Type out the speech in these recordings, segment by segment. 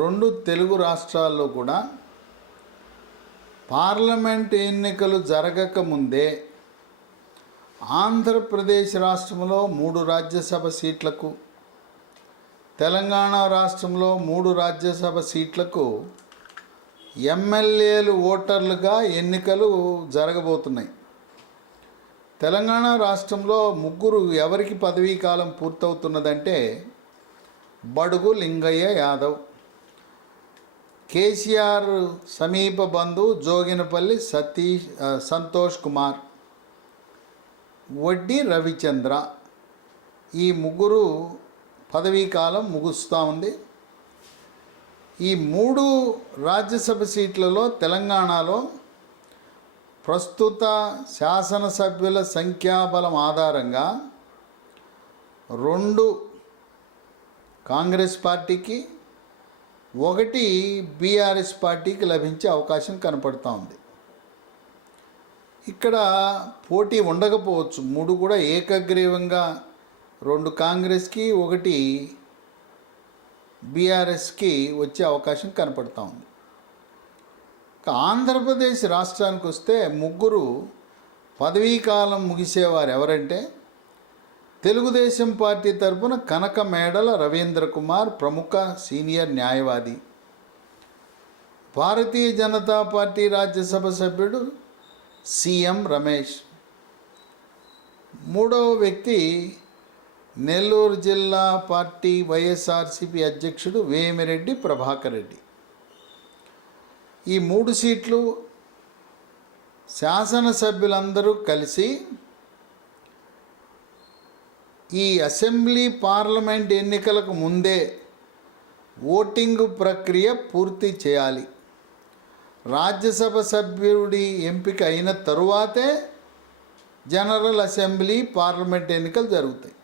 రెండు తెలుగు రాష్ట్రాల్లో కూడా పార్లమెంట్ ఎన్నికలు జరగకముందే ఆంధ్రప్రదేశ్ రాష్ట్రంలో 3 రాజ్యసభ సీట్లకు, తెలంగాణ రాష్ట్రంలో 3 రాజ్యసభ సీట్లకు ఎమ్మెల్యేలు ఓటర్లుగా ఎన్నికలు జరగబోతున్నాయి. తెలంగాణ రాష్ట్రంలో 3 ఎవరికి పదవీ కాలం పూర్తవుతున్నదంటే బడుగు లింగయ్య యాదవ్, కేసీఆర్ సమీప బంధువు జోగినపల్లి సంతోష్ కుమార్, వడ్డీ రవిచంద్ర. ఈ 3 పదవీ కాలం ముగుస్తూ ఉంది. ఈ 3 రాజ్యసభ సీట్లలో తెలంగాణలో ప్రస్తుత శాసనసభ్యుల సంఖ్యాబలం ఆధారంగా 2 కాంగ్రెస్ పార్టీకి, 1 బీఆర్ఎస్ పార్టీకి లభించే అవకాశం కనపడుతూ ఉంది. ఇక్కడ పోటీ ఉండకపోవచ్చు. 3 కూడా ఏకగ్రీవంగా 2 కాంగ్రెస్కి, 1 బీఆర్ఎస్కి వచ్చే అవకాశం కనపడుతూ ఉంది. ఆంధ్రప్రదేశ్ రాష్ట్రానికి వస్తే 3 పదవీకాలం ముగిసేవారు ఎవరంటే తెలుగుదేశం పార్టీ తరపున కనక మేడల రవీంద్ర కుమార్, ప్రముఖ సీనియర్ న్యాయవాది, భారతీయ జనతా పార్టీ రాజ్యసభ సభ్యుడు సీఎం రమేష్, 3వ వ్యక్తి నెల్లూరు జిల్లా పార్టీ వైఎస్ఆర్సీపీ అధ్యక్షుడు వేమిరెడ్డి ప్రభాకర్ రెడ్డి. ఈ 3 సీట్లు శాసనసభ్యులందరూ కలిసి ఈ అసెంబ్లీ పార్లమెంట్ ఎన్నికలకు ముందే ఓటింగ్ ప్రక్రియ పూర్తి చేయాలి. రాజ్యసభ సభ్యుడి ఎంపిక అయిన తరువాతే జనరల్ అసెంబ్లీ పార్లమెంట్ ఎన్నికలు జరుగుతాయి.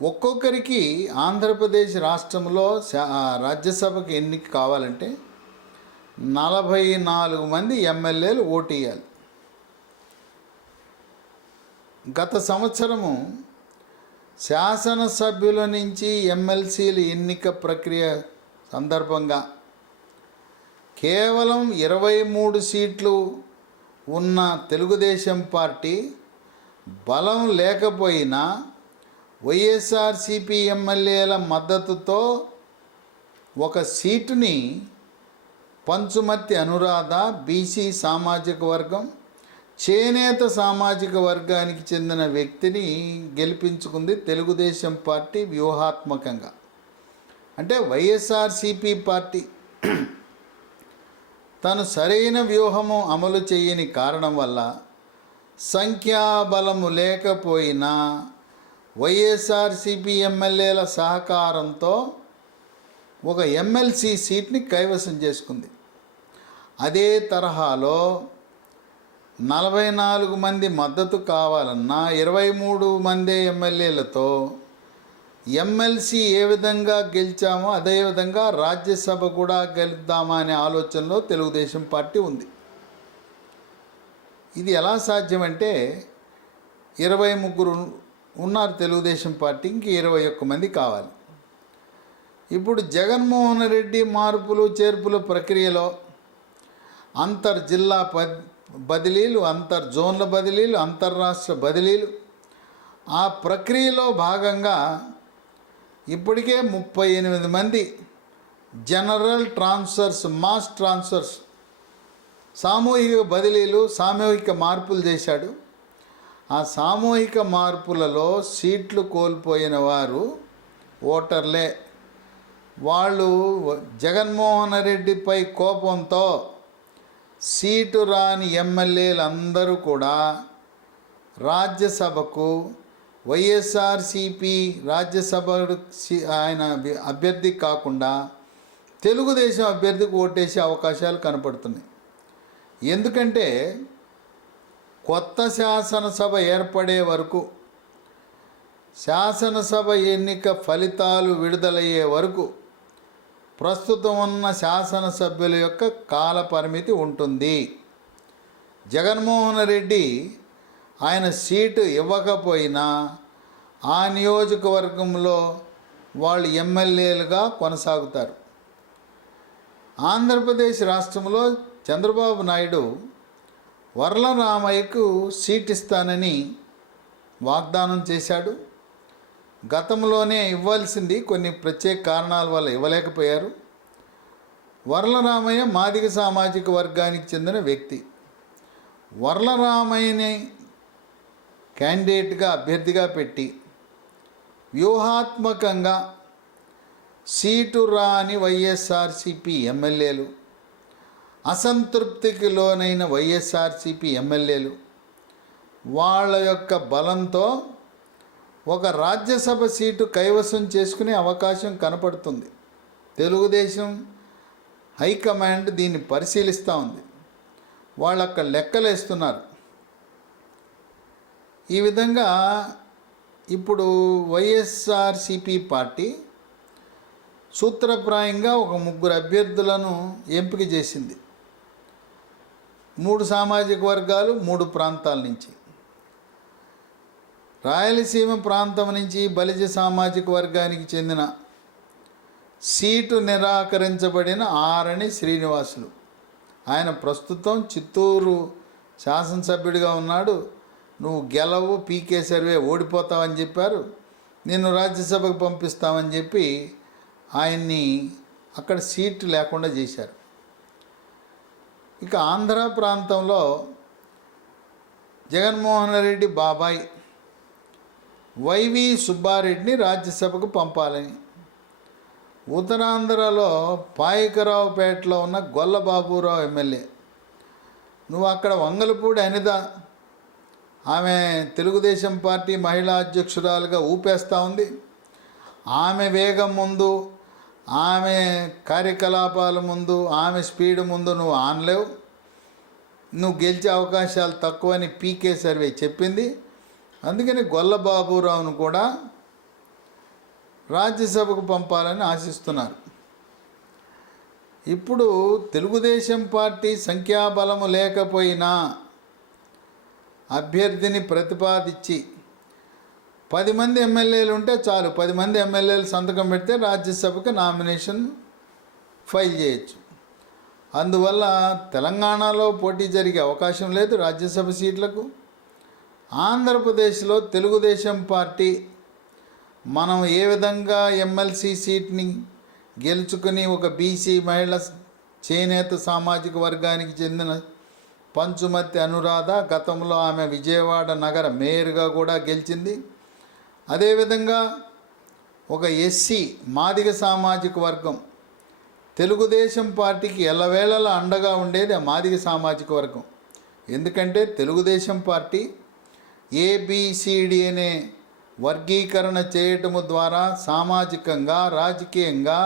ఒక్కొక్కరికి ఆంధ్రప్రదేశ్ రాష్ట్రంలో రాజ్యసభకు ఎన్నిక కావాలంటే 44 మంది ఎమ్మెల్యేలు ఓటు వేయాలి. గత సంవత్సరము శాసనసభ్యుల నుంచి ఎమ్మెల్సీల ఎన్నిక ప్రక్రియ సందర్భంగా కేవలం 23 సీట్లు ఉన్న తెలుగుదేశం పార్టీ బలం లేకపోయినా వైఎస్ఆర్సీపీ ఎమ్మెల్యేల మద్దతుతో 1 సీటుని పంచుమర్తి అనురాధ బీసీ సామాజిక వర్గం, చేనేత సామాజిక వర్గానికి చెందిన వ్యక్తిని గెలిపించుకుంది తెలుగుదేశం పార్టీ వ్యూహాత్మకంగా. అంటే వైఎస్ఆర్సీపీ పార్టీ తను సరైన వ్యూహము అమలు చేయని కారణం వల్ల సంఖ్యాబలము లేకపోయినా వైఎస్ఆర్సీపీ ఎమ్మెల్యేల సహకారంతో 1 ఎమ్మెల్సీ సీట్ని కైవసం చేసుకుంది. అదే తరహాలో 44 మంది మద్దతు కావాలన్నా 23 మంది ఎమ్మెల్యేలతో ఎమ్మెల్సీ ఏ విధంగా గెలిచామో అదేవిధంగా రాజ్యసభ కూడా గెలుద్దామా అనే ఆలోచనలో తెలుగుదేశం పార్టీ ఉంది. ఇది ఎలా సాధ్యమంటే 23 ఉన్నారు తెలుగుదేశం పార్టీ, ఇంక 21 మంది కావాలి. ఇప్పుడు జగన్మోహన్ రెడ్డి మార్పులు చేర్పుల ప్రక్రియలో అంతర్జిల్లా బదిలీలు, అంతర్జోన్ల బదిలీలు, అంతర్రాష్ట్ర బదిలీలు, ఆ ప్రక్రియలో భాగంగా ఇప్పటికే 38 మంది జనరల్ ట్రాన్స్ఫర్స్, మాస్ ట్రాన్స్ఫర్స్, సామూహిక బదిలీలు, సామూహిక మార్పులు చేశాడు. ఆ సామూహిక మార్పులలో సీట్లు కోల్పోయిన వారు ఓటర్లే. వాళ్ళు జగన్మోహన్ రెడ్డిపై కోపంతో సీటు రాని ఎమ్మెల్యేలందరూ కూడా రాజ్యసభకు వైఎస్ఆర్సీపీ రాజ్యసభ ఆయన అభ్యర్థి కాకుండా తెలుగుదేశం అభ్యర్థికి ఓటేసే అవకాశాలు కనపడుతున్నాయి. ఎందుకంటే కొత్త శాసనసభ ఏర్పడే వరకు, శాసనసభ ఎన్నిక ఫలితాలు విడుదలయ్యే వరకు ప్రస్తుతం ఉన్న శాసనసభ్యుల యొక్క కాల పరిమితి ఉంటుంది. జగన్మోహన్ రెడ్డి ఆయన సీటు ఇవ్వకపోయినా ఆ నియోజకవర్గంలో వాళ్ళు ఎమ్మెల్యేలుగా కొనసాగుతారు. ఆంధ్రప్రదేశ్ రాష్ట్రంలో చంద్రబాబు నాయుడు వర్లరామయ్యకు సీట్ ఇస్తానని వాగ్దానం చేశాడు. గతంలోనే ఇవ్వాల్సింది కొన్ని ప్రత్యేక కారణాల వల్ల ఇవ్వలేకపోయారు. వర్లరామయ్య మాదిగ సామాజిక వర్గానికి చెందిన వ్యక్తి. వర్లరామయ్యని క్యాండిడేట్గా అభ్యర్థిగా పెట్టి వ్యూహాత్మకంగా సీటు రాని వైఎస్ఆర్సీపీ ఎమ్మెల్యేలు, అసంతృప్తికి లోనైన వైఎస్ఆర్సీపీ ఎమ్మెల్యేలు వాళ్ళ యొక్క బలంతో ఒక రాజ్యసభ సీటు కైవసం చేసుకునే అవకాశం కనపడుతుంది. తెలుగుదేశం హైకమాండ్ దీన్ని పరిశీలిస్తూ ఉంది. వాళ్ళు అక్కడ లెక్కలేస్తున్నారు. ఈ విధంగా ఇప్పుడు వైఎస్ఆర్సీపీ పార్టీ సూత్రప్రాయంగా ఒక 3 అభ్యర్థులను ఎంపిక చేసింది. 3 సామాజిక వర్గాలు, 3 ప్రాంతాల నుంచి. రాయలసీమ ప్రాంతం నుంచి బలిజ సామాజిక వర్గానికి చెందిన సీటు నిరాకరించబడిన ఆరణి శ్రీనివాసులు. ఆయన ప్రస్తుతం చిత్తూరు శాసనసభ్యుడిగా ఉన్నాడు. నువ్వు గెలవు, పీకే సర్వే ఓడిపోతావని చెప్పారు. నిన్ను రాజ్యసభకు పంపిస్తామని చెప్పి ఆయన్ని అక్కడ సీటు లేకుండా చేశారు. ఇక ఆంధ్ర ప్రాంతంలో జగన్మోహన్ రెడ్డి బాబాయ్ వైవి సుబ్బారెడ్డిని రాజ్యసభకు పంపాలని, ఉత్తరాంధ్రలో పాయకరావుపేటలో ఉన్న గొల్లబాబురావు ఎమ్మెల్యే, నువ్వు అక్కడ వంగలపూడి అనిత, ఆమె తెలుగుదేశం పార్టీ మహిళా అధ్యక్షురాలుగా ఊపేస్తూ ఉంది. ఆమె వేగం ముందు, ఆమె కార్యకలాపాల ముందు, ఆమె స్పీడ్ ముందు నువ్వు ఆనలేవు, నువ్వు గెలిచే అవకాశాలు తక్కువని పీకే సర్వే చెప్పింది. అందుకని గొల్లబాబురావును కూడా రాజ్యసభకు పంపాలని ఆశిస్తున్నారు. ఇప్పుడు తెలుగుదేశం పార్టీ సంఖ్యాబలము లేకపోయినా అభ్యర్థిని ప్రతిపాదించి 10 మంది ఎమ్మెల్యేలు ఉంటే చాలు, 10 మంది ఎమ్మెల్యేలు సంతకం పెడితే రాజ్యసభకు నామినేషన్ ఫైల్ చేయొచ్చు. అందువల్ల తెలంగాణలో పోటీ జరిగే అవకాశం లేదు రాజ్యసభ సీట్లకు. ఆంధ్రప్రదేశ్లో తెలుగుదేశం పార్టీ మనం ఏ విధంగా ఎమ్మెల్సీ సీట్ని గెలుచుకుని ఒక బీసీ మహిళ చేనేత సామాజిక వర్గానికి చెందిన పంచుమతి అనురాధ, గతంలో ఆమె విజయవాడ నగర మేయర్గా కూడా గెలిచింది. అదేవిధంగా ఒక ఎస్సీ మాదిగ సామాజిక వర్గం తెలుగుదేశం పార్టీకి ఎల్లవేళలా అండగా ఉండేది ఆ మాదిగ సామాజిక వర్గం. ఎందుకంటే తెలుగుదేశం పార్టీ ఏబిసిడి అనే వర్గీకరణ చేయటము ద్వారా సామాజికంగా, రాజకీయంగా,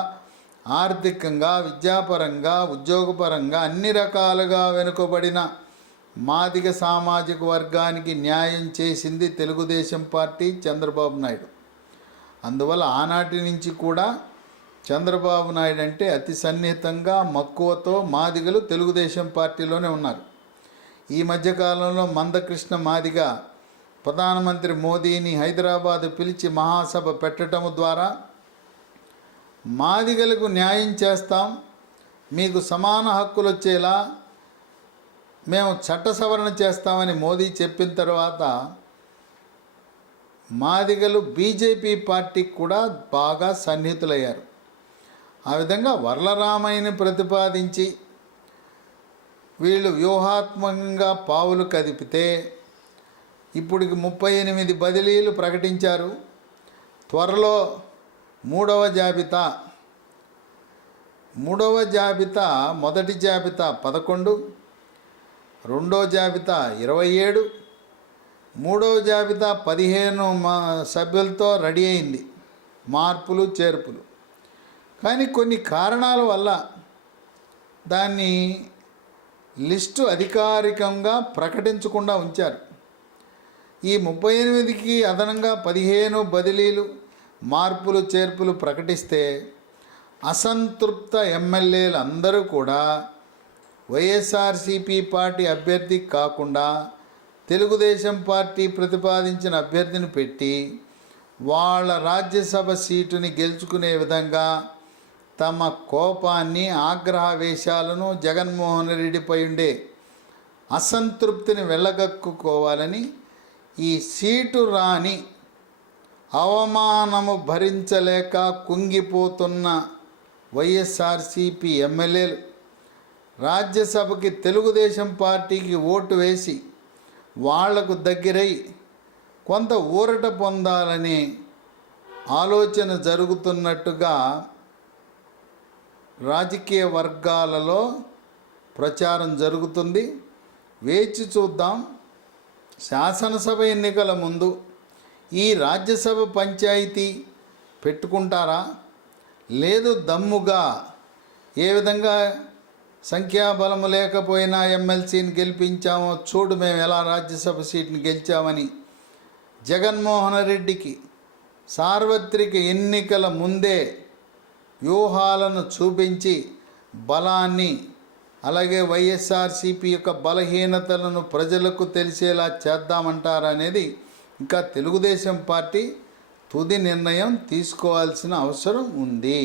ఆర్థికంగా, విద్యాపరంగా, ఉద్యోగపరంగా అన్ని రకాలుగా వెనుకబడిన మాదిగ సామాజిక వర్గానికి న్యాయం చేసింది తెలుగుదేశం పార్టీ, చంద్రబాబు నాయుడు. అందువల్ల ఆనాటి నుంచి కూడా చంద్రబాబు నాయుడు అంటే అతి సన్నిహితంగా మక్కువతో మాదిగలు తెలుగుదేశం పార్టీలోనే ఉన్నారు. ఈ మధ్యకాలంలో మందకృష్ణ మాదిగ ప్రధానమంత్రి మోదీని హైదరాబాద్ పిలిచి మహాసభ పెట్టడం ద్వారా మాదిగలకు న్యాయం చేస్తాం, మీకు సమాన హక్కులు వచ్చేలా మేము చట్ట సవరణ చేస్తామని మోదీ చెప్పిన తర్వాత మాదిగలు బీజేపీ పార్టీకి కూడా బాగా సన్నిహితులయ్యారు. ఆ విధంగా వర్లరామయ్యని ప్రతిపాదించి వీళ్ళు వ్యూహాత్మకంగా పావులు కదిపితే ఇప్పటికి 38 బదిలీలు ప్రకటించారు. త్వరలో మూడవ జాబితా మొదటి జాబితా 11, రెండో జాబితా 27, మూడవ జాబితా 15 సభ్యులతో రెడీ అయింది, మార్పులు చేర్పులు. కానీ కొన్ని కారణాల వల్ల దాన్ని లిస్టు అధికారికంగా ప్రకటించకుండా ఉంచారు. ఈ 38కి అదనంగా 15 బదిలీలు, మార్పులు చేర్పులు ప్రకటిస్తే అసంతృప్త ఎమ్మెల్యేలు అందరూ కూడా వైఎస్ఆర్సీపీ పార్టీ అభ్యర్థి కాకుండా తెలుగుదేశం పార్టీ ప్రతిపాదించిన అభ్యర్థిని పెట్టి వాళ్ళ రాజ్యసభ సీటుని గెలుచుకునే విధంగా తమ కోపాన్ని, ఆగ్రహావేశాలను, జగన్మోహన్ రెడ్డిపై ఉండే అసంతృప్తిని వెళ్ళగక్కుకోవాలని ఈ సీటు రాని అవమానము భరించలేక కుంగిపోతున్న వైఎస్ఆర్సీపీ ఎమ్మెల్యేలు రాజ్యసభకి తెలుగుదేశం పార్టీకి ఓటు వేసి వాళ్లకు దగ్గరై కొంత ఊరట పొందాలనే ఆలోచన జరుగుతున్నట్టుగా రాజకీయ వర్గాలలో ప్రచారం జరుగుతుంది. వేచి చూద్దాం. శాసనసభ ఎన్నికల ముందు ఈ రాజ్యసభ పంచాయతీ పెట్టుకుంటారా, లేదు దమ్ముగా ఏ విధంగా సంఖ్యాబలము లేకపోయినా ఎమ్మెల్సీని గెలిపించామో చూడు మేము ఎలా రాజ్యసభ సీట్ని గెలిచామని జగన్మోహన్ రెడ్డికి సార్వత్రిక ఎన్నికల ముందే వ్యూహాలను చూపించి బలాన్ని, అలాగే వైఎస్ఆర్సీపీ యొక్క బలహీనతలను ప్రజలకు తెలిసేలా చేద్దామంటారనేది ఇంకా తెలుగుదేశం పార్టీ తుది నిర్ణయం తీసుకోవాల్సిన అవసరం ఉంది.